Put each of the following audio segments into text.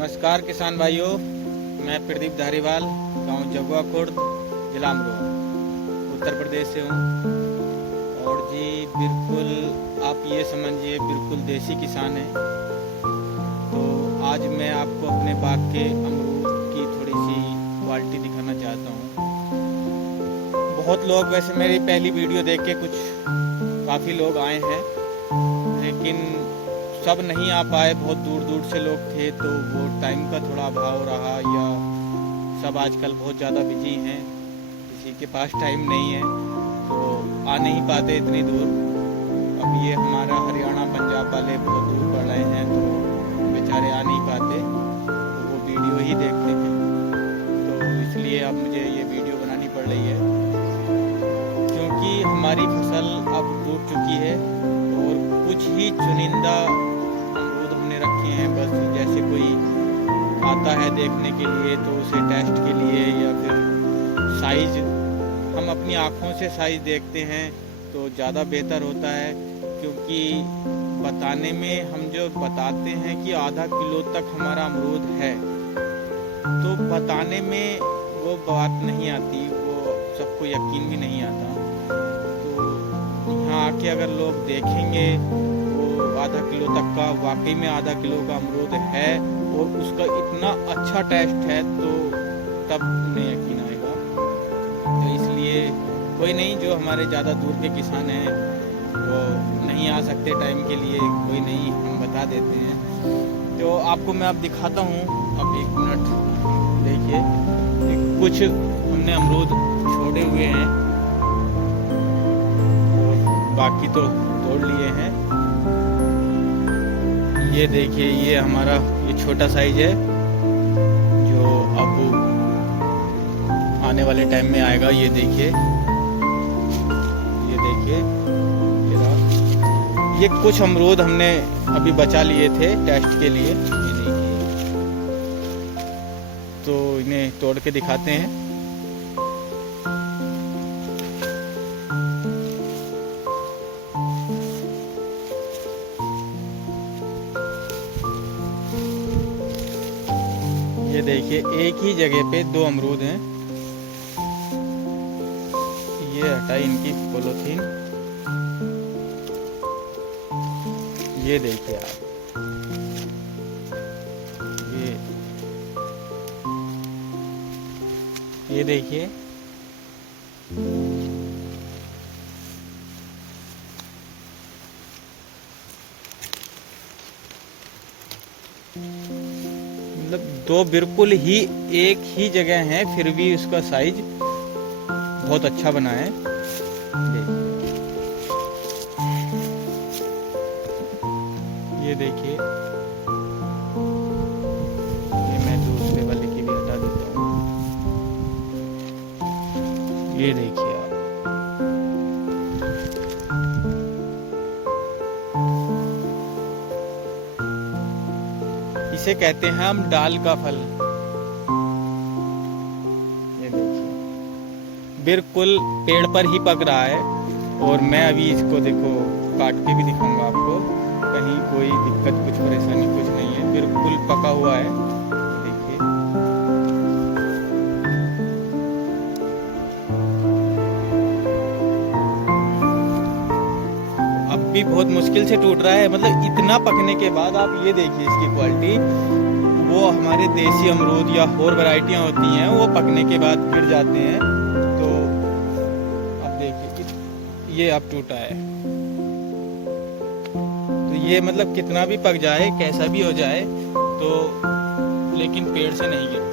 नमस्कार किसान भाइयों, मैं प्रदीप धारीवाल, गांव जगुआ खुर्द, जिला अमरोहा, उत्तर प्रदेश से हूं। और जी बिल्कुल आप ये समझिए, बिल्कुल देसी किसान हैं। तो आज मैं आपको अपने बाग के अमरूद की थोड़ी सी क्वालिटी दिखाना चाहता हूं। बहुत लोग वैसे मेरी पहली वीडियो देख के काफ़ी लोग आए हैं, लेकिन सब नहीं आ पाए। बहुत दूर दूर से लोग थे, तो वो टाइम का थोड़ा अभाव रहा, या सब आजकल बहुत ज़्यादा बिजी हैं, किसी के पास टाइम नहीं है, तो आ नहीं पाते इतनी दूर। अब ये हमारा हरियाणा पंजाब वाले बहुत दूर पड़ रहे हैं, तो बेचारे आ नहीं पाते, तो वो वीडियो ही देखते हैं। तो इसलिए अब मुझे ये वीडियो बनानी पड़ रही है, क्योंकि हमारी फसल अब टूट चुकी है और कुछ ही चुनिंदा अमरूद हमने रखे हैं। बस जैसे कोई आता है देखने के लिए, तो उसे टेस्ट के लिए, या फिर साइज हम अपनी आँखों से साइज देखते हैं तो ज़्यादा बेहतर होता है, क्योंकि बताने में हम जो बताते हैं कि आधा किलो तक हमारा अमरूद है, तो बताने में वो बात नहीं आती, वो सबको यकीन भी नहीं आता। तो यहाँ आके अगर लोग देखेंगे वो आधा किलो तक का, वाकई में आधा किलो का अमरूद है और उसका इतना अच्छा टेस्ट है, तो तब उन्हें यकीन आएगा। तो इसलिए कोई नहीं, जो हमारे ज़्यादा दूर के किसान हैं वो नहीं आ सकते टाइम के लिए, कोई नहीं, हम बता देते हैं। तो आपको मैं अब दिखाता हूँ। अब एक मिनट देखिए, कुछ हमने अमरूद छोड़े हुए हैं और बाकी तो तोड़ लिए हैं। ये देखिए, ये हमारा ये छोटा साइज है, जो अब आने वाले टाइम में आएगा। ये देखिए, ये देखिए, ये कुछ अमरूद हमने अभी बचा लिए थे टेस्ट के लिए। ये देखिए, तो इन्हें तोड़ के दिखाते हैं। ये देखिए, एक ही जगह पे दो अमरूद हैं। ये हटाई इनकी पॉलीथीन। ये देखिए आप, ये देखिए, मतलब दो बिल्कुल ही एक ही जगह हैं, फिर भी उसका साइज बहुत अच्छा बना है। ये देखिए, ये मैं दूसरे वाले की भी हटा देता हूँ। ये देखिए आप, इसे कहते हैं हम डाल का फल। ये देखिए, बिल्कुल पेड़ पर ही पक रहा है। और मैं अभी इसको देखो काट के भी दिखाऊंगा आपको, कहीं कोई दिक्कत, कुछ परेशानी कुछ नहीं है, बिल्कुल पका हुआ है। देखिए, अब भी बहुत मुश्किल से टूट रहा है। मतलब इतना पकने के बाद आप ये देखिए इसकी क्वालिटी। वो हमारे देसी अमरूद या और वैरायटियां होती हैं, वो पकने के बाद गिर जाते हैं। तो अब देखिए, ये अब टूटा है। तो ये मतलब कितना भी पक जाए, कैसा भी हो जाए, तो लेकिन पेड़ से नहीं गिरता।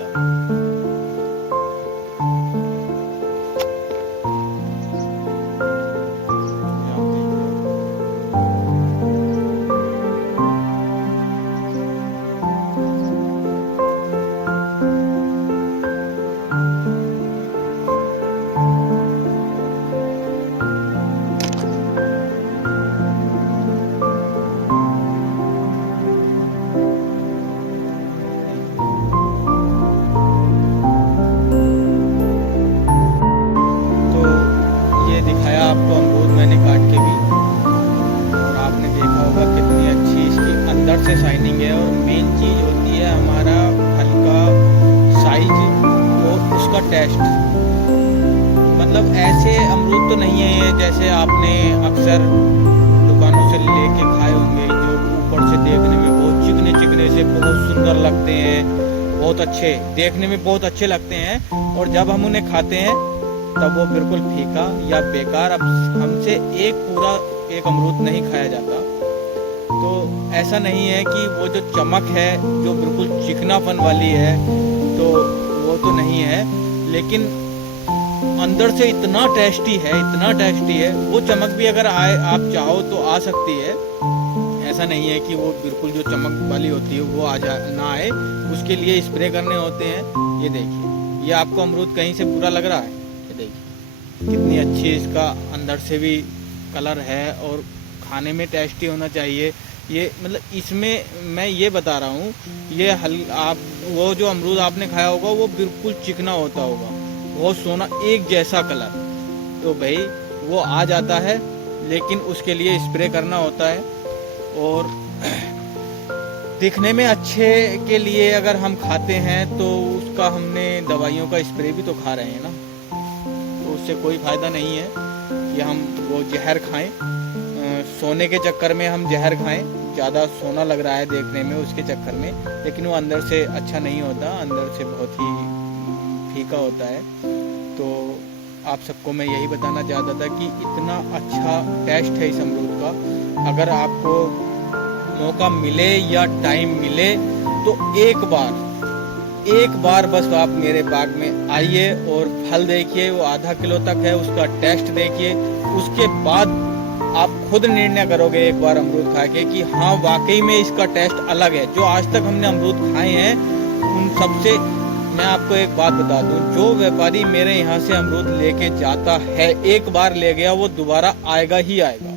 टेस्ट, मतलब ऐसे अमरूद तो नहीं है ये जैसे आपने अक्सर दुकानों से लेके खाए होंगे, जो ऊपर से देखने में बहुत चिकने चिकने से बहुत सुंदर लगते हैं, बहुत अच्छे देखने में बहुत अच्छे लगते हैं, और जब हम उन्हें खाते हैं तब वो बिल्कुल फीका या बेकार। अब हमसे एक अमरूद नहीं खाया जाता। तो ऐसा नहीं है कि वो जो चमक है जो बिल्कुल चिकनापन वाली है तो वो तो नहीं है, लेकिन अंदर से इतना टेस्टी है। वो चमक भी अगर आए आप चाहो तो आ सकती है, ऐसा नहीं है कि वो बिल्कुल जो चमक वाली होती है वो ना आए, उसके लिए स्प्रे करने होते हैं। ये देखिए, ये आपको अमरूद कहीं से बुरा लग रहा है? ये देखिए कितनी अच्छी इसका अंदर से भी कलर है और खाने में टेस्टी होना चाहिए। ये मतलब इसमें मैं ये बता रहा हूँ, ये आप वो जो अमरूद आपने खाया होगा वो बिल्कुल चिकना होता होगा, बहुत सोना एक जैसा कलर, तो भाई वो आ जाता है, लेकिन उसके लिए स्प्रे करना होता है। और दिखने में अच्छे के लिए अगर हम खाते हैं तो उसका हमने दवाइयों का स्प्रे भी तो खा रहे हैं ना, तो उससे कोई फायदा नहीं है कि हम वो जहर खाएं। सोने के चक्कर में हम जहर खाएं, ज़्यादा सोना लग रहा है देखने में उसके चक्कर में, लेकिन वो अंदर से अच्छा नहीं होता, अंदर से बहुत ही फीका होता है। तो आप सबको मैं यही बताना चाहता था कि इतना अच्छा टेस्ट है इस अमरूद का। अगर आपको मौका मिले या टाइम मिले तो एक बार बस आप मेरे बाग में आइए और फल देखिए, वो आधा किलो तक है, उसका टेस्ट देखिए, उसके बाद आप खुद निर्णय करोगे एक बार अमरूद खा के कि हाँ वाकई में इसका टेस्ट अलग है। जो आज तक हमने अमरूद खाए हैं उन सबसे मैं आपको एक बात बता दूं, जो व्यापारी मेरे यहाँ से अमरूद लेके जाता है, एक बार ले गया वो दोबारा आएगा ही आएगा।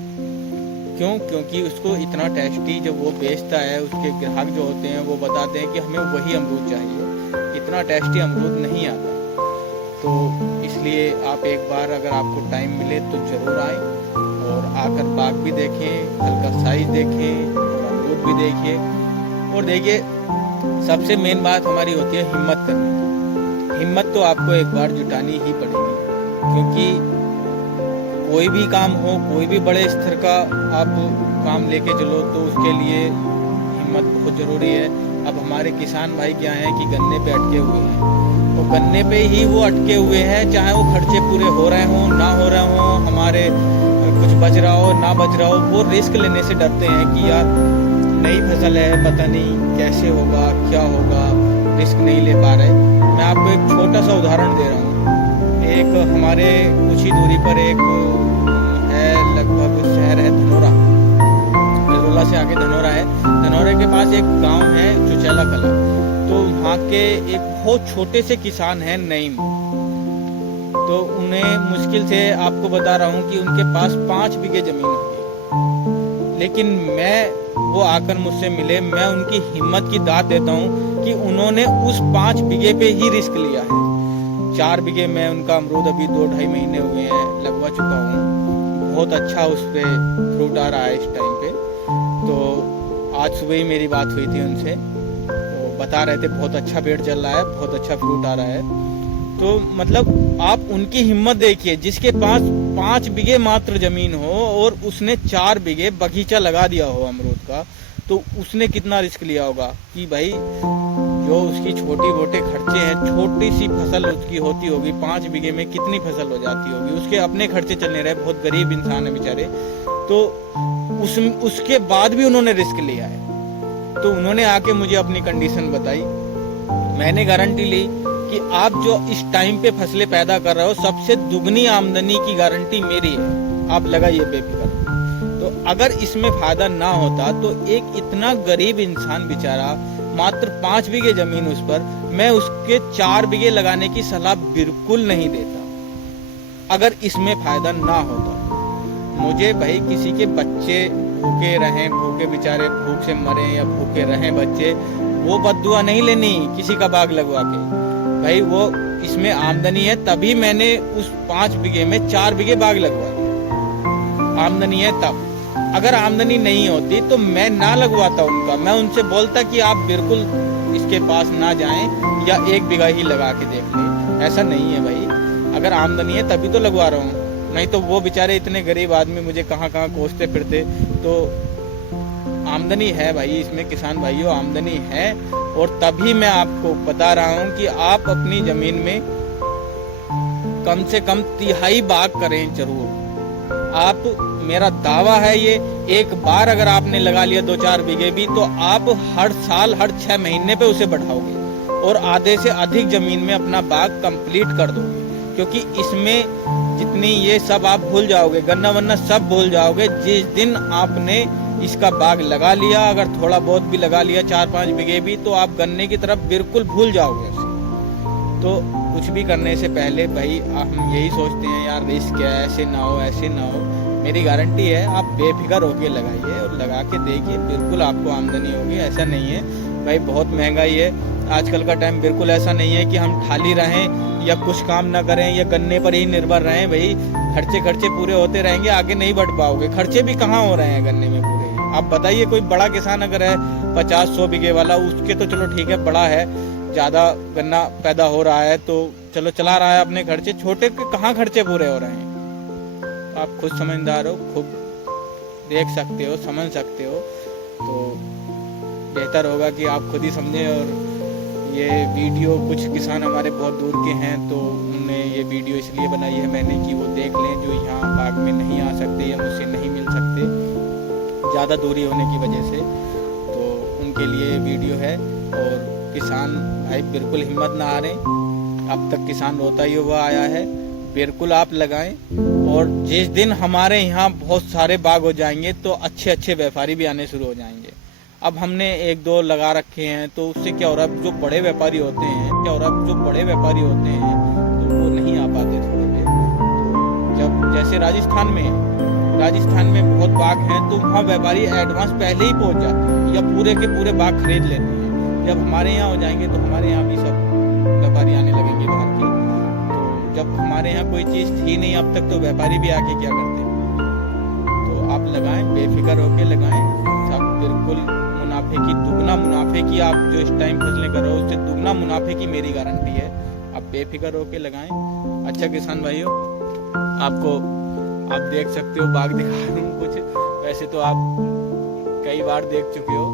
क्यों? क्योंकि उसको इतना टेस्टी जब वो बेचता है, उसके ग्राहक जो होते हैं वो बताते हैं कि हमें वही अमरूद चाहिए, इतना टेस्टी अमरूद नहीं आता। तो इसलिए आप एक बार अगर आपको टाइम मिले तो ज़रूर आएँ और आकर बाग भी देखें, फल का साइज देखें और अमरूद भी देखिए। और देखिए सबसे मेन बात हमारी होती है हिम्मत करने की। हिम्मत तो आपको एक बार जुटानी ही पड़ेगी, क्योंकि कोई भी काम हो, कोई भी बड़े स्तर का आप काम लेके चलो तो उसके लिए हिम्मत बहुत ज़रूरी है। अब हमारे किसान भाई क्या हैं कि गन्ने पे अटके हुए हैं, तो गन्ने पे ही वो अटके हुए हैं, चाहे वो खर्चे पूरे हो रहे हों ना हो रहे हों, हमारे कुछ बच रहा हो ना बच रहा हो, वो रिस्क लेने से डरते हैं कि यार नई फसल है, पता नहीं कैसे होगा क्या होगा, रिस्क नहीं ले पा रहे। मैं आपको एक छोटा सा उदाहरण दे रहा हूँ। एक हमारे कुछ ही दूरी पर एक है, लगभग शहर है धनौरा, मेजरोला से आगे धनौरा है। धनौरे के पास एक गांव है चुचैला कला, तो वहाँ के एक बहुत छोटे से किसान हैं नईम, तो उन्हें मुश्किल से आपको बता रहा हूँ कि उनके पास 5 बीघे जमीन होगी, लेकिन वो आकर मुझसे मिले, मैं उनकी हिम्मत की दाद देता हूँ कि उन्होंने उस 5 बीघे पे ही रिस्क लिया है। 4 बीघे में उनका अमरूद अभी 2-2.5 महीने हुए हैं लगवा चुका हूँ, बहुत अच्छा उस पे फ्रूट आ रहा है इस टाइम पे। तो आज सुबह ही मेरी बात हुई थी उनसे, तो बता रहे थे बहुत अच्छा पेड़ चल रहा है, बहुत अच्छा फ्रूट आ रहा है। तो मतलब आप उनकी हिम्मत देखिए, जिसके पास 5 बीघे मात्र जमीन हो और उसने 4 बीघे बगीचा लगा दिया हो अमरूद का, तो उसने कितना रिस्क लिया होगा कि भाई जो उसकी छोटी मोटे खर्चे हैं, छोटी सी फसल उसकी होती होगी, 5 बीघे में कितनी फसल हो जाती होगी, उसके अपने खर्चे चलने रहे, बहुत गरीब इंसान है बेचारे, तो उसके बाद भी उन्होंने रिस्क लिया है। तो उन्होंने आके मुझे अपनी कंडीशन बताई, मैंने गारंटी ली कि आप जो इस टाइम पे फसलें पैदा कर रहे हो, सबसे दुगनी आमदनी की गारंटी मेरी है, आप लगाइए बेफिक्र। तो अगर इसमें फायदा ना होता तो एक इतना गरीब इंसान बेचारा, मात्र 5 बीघे जमीन उस पर, मैं उसके 4 बीघे लगाने की सलाह बिल्कुल नहीं देता अगर इसमें फायदा ना होता। मुझे भाई किसी के बच्चे भूखे रहें, भूखे बेचारे भूख से मरे या भूखे रहें बच्चे, वो बद्दुआ नहीं लेनी किसी का बाग लगवा के। भाई वो इसमें आमदनी है, तभी मैंने उस 5 बीघे में 4 बीघे बाग लगवा दिया, आमदनी है तब। अगर आमदनी नहीं होती तो मैं ना लगवाता उनका, मैं उनसे बोलता कि आप बिल्कुल इसके पास ना जाएं या 1 बीघा ही लगा के देख लें। ऐसा नहीं है भाई, अगर आमदनी है तभी तो लगवा रहा हूँ, नहीं तो वो बेचारे इतने गरीब आदमी मुझे कहाँ कहाँ कोसते फिरते। तो आमदनी है भाई, इसमें किसान भाइयों आमदनी है। और तभी मैं आपको बता रहा हूँ कि आप अपनी जमीन में कम से कम 1/3 बाग करें जरूर। आप, मेरा दावा है ये, एक बार अगर आपने लगा लिया 2-4 बीघे भी, तो आप हर साल हर 6 महीने पे उसे बढ़ाओगे और आधे से अधिक जमीन में अपना बाग कंप्लीट कर दोगे। क्योंकि इसमें जितनी ये सब आप भूल जाओगे, गन्ना वन्ना सब भूल जाओगे जिस दिन आपने इसका बाग लगा लिया। अगर थोड़ा बहुत भी लगा लिया 4-5 बीघे भी, तो आप गन्ने की तरफ बिल्कुल भूल जाओगे उसे। तो कुछ भी करने से पहले भाई हम यही सोचते हैं यार रिस्क है, ऐसे ना हो ऐसे ना हो। मेरी गारंटी है, आप बेफिक्र होके लगाइए और लगा के देखिए, बिल्कुल आपको आमदनी होगी। ऐसा नहीं है भाई, बहुत महंगाई है आजकल का टाइम, बिल्कुल ऐसा नहीं है कि हम खाली रहें या कुछ काम ना करें या गन्ने पर ही निर्भर रहें। भाई खर्चे पूरे होते रहेंगे, आगे नहीं बढ़ पाओगे। खर्चे भी कहाँ हो रहे हैं गन्ने में पूरे? आप बताइए, कोई बड़ा किसान अगर है 50-100 बीघे वाला, उसके तो चलो ठीक है, बड़ा है, ज्यादा गन्ना पैदा हो रहा है तो चलो चला रहा है अपने खर्चे। छोटे के कहाँ खर्चे पूरे हो रहे हैं? आप खुद समझदार हो, खुद देख सकते हो, समझ सकते हो, तो बेहतर होगा कि आप खुद ही समझें। और ये वीडियो कुछ किसान हमारे बहुत दूर के हैं, तो उन्होंने ये वीडियो इसलिए बनाई है मैंने कि वो देख लें, जो यहाँ बाग में नहीं आ सकते या मुझसे नहीं मिल सकते ज़्यादा दूरी होने की वजह से, तो उनके लिए वीडियो है। और किसान भाई बिल्कुल हिम्मत ना हारें, अब तक किसान रोता ही हुआ आया है, बिल्कुल आप लगाएं। और जिस दिन हमारे यहाँ बहुत सारे बाग हो जाएंगे तो अच्छे अच्छे व्यापारी भी आने शुरू हो जाएंगे। अब हमने 1-2 लगा रखे हैं, तो उससे क्या हो रहा है, जो बड़े व्यापारी होते हैं तो वो नहीं आ पाते थोड़े पे। तो जब जैसे राजस्थान में बहुत बाग हैं, तो वहाँ व्यापारी एडवांस पहले ही पहुँच जाते हैं या पूरे के पूरे बाग खरीद लेते हैं। जब हमारे यहाँ हो जाएंगे तो हमारे यहाँ भी सब व्यापारी आने लगेंगे बाहर के। तो जब हमारे यहाँ कोई चीज़ थी नहीं अब तक, तो व्यापारी भी आके क्या करते? तो आप लगाएं, बेफिक्र होके लगाएं, सब बिल्कुल मुनाफे की, दुगना मुनाफे की। आप जो इस टाइम फसलें कर रहे हो उससे दुगना मुनाफे की मेरी गारंटी है। आप बेफिक्र होके लगाएं। अच्छा किसान भाइयों, आप देख सकते हो, बाग दिखा रहा हूँ कुछ, वैसे तो आप कई बार देख चुके हो।